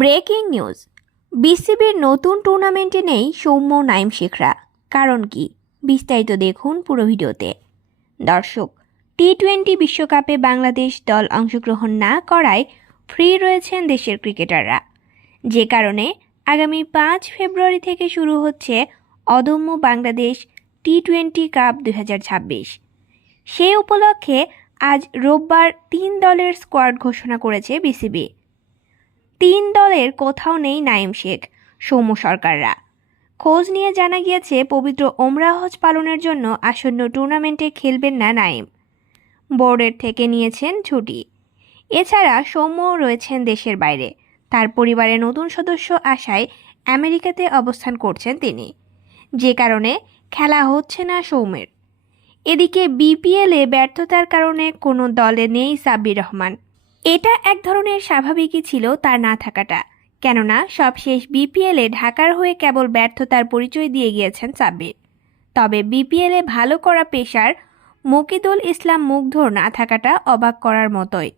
Breaking news. বিসিবির নতুন টুর্নামেন্টে নেই সৌম্য নাইম শেখরা। কারণ কি? বিস্তারিত দেখুন পুরো ভিডিওতে। দর্শক টি টোয়েন্টি বিশ্বকাপে বাংলাদেশ দল অংশগ্রহণ না করায় ফ্রি রয়েছেন দেশের ক্রিকেটাররা। যে কারণে আগামী পাঁচ ফেব্রুয়ারি থেকে শুরু হচ্ছে অদম্য বাংলাদেশ টি টোয়েন্টি কাপ দুই সেই উপলক্ষে আজ রোববার তিন দলের স্কোয়াড ঘোষণা করেছে বিসিবি। তিন দলের কোথাও নেই নাইম শেখ, সৌম্য সরকাররা। খোঁজ নিয়ে জানা গিয়েছে, পবিত্র ওমরা হজ পালনের জন্য আসন্ন টুর্নামেন্টে খেলবেন না নাইম বোর্ডের থেকে নিয়েছেন ছুটি। এছাড়া সৌম্যও রয়েছেন দেশের বাইরে। তার পরিবারে নতুন সদস্য আশায় আমেরিকাতে অবস্থান করছেন তিনি। যে কারণে খেলা হচ্ছে না সৌম্যের। এদিকে বিপিএলে ব্যর্থতার কারণে কোনো দলে নেই সাব্বির রহমান। এটা এক ধরনের স্বাভাবিকই ছিল তার না থাকাটা। কেননা, সবশেষ বিপিএলে ঢাকার হয়ে কেবল ব্যর্থতার পরিচয় দিয়ে গিয়েছেন সাব্বির। তবে বিপিএলে ভালো করা পেশার মকিদুল ইসলাম মুগ্ধর না থাকাটা অবাক করার মতোই।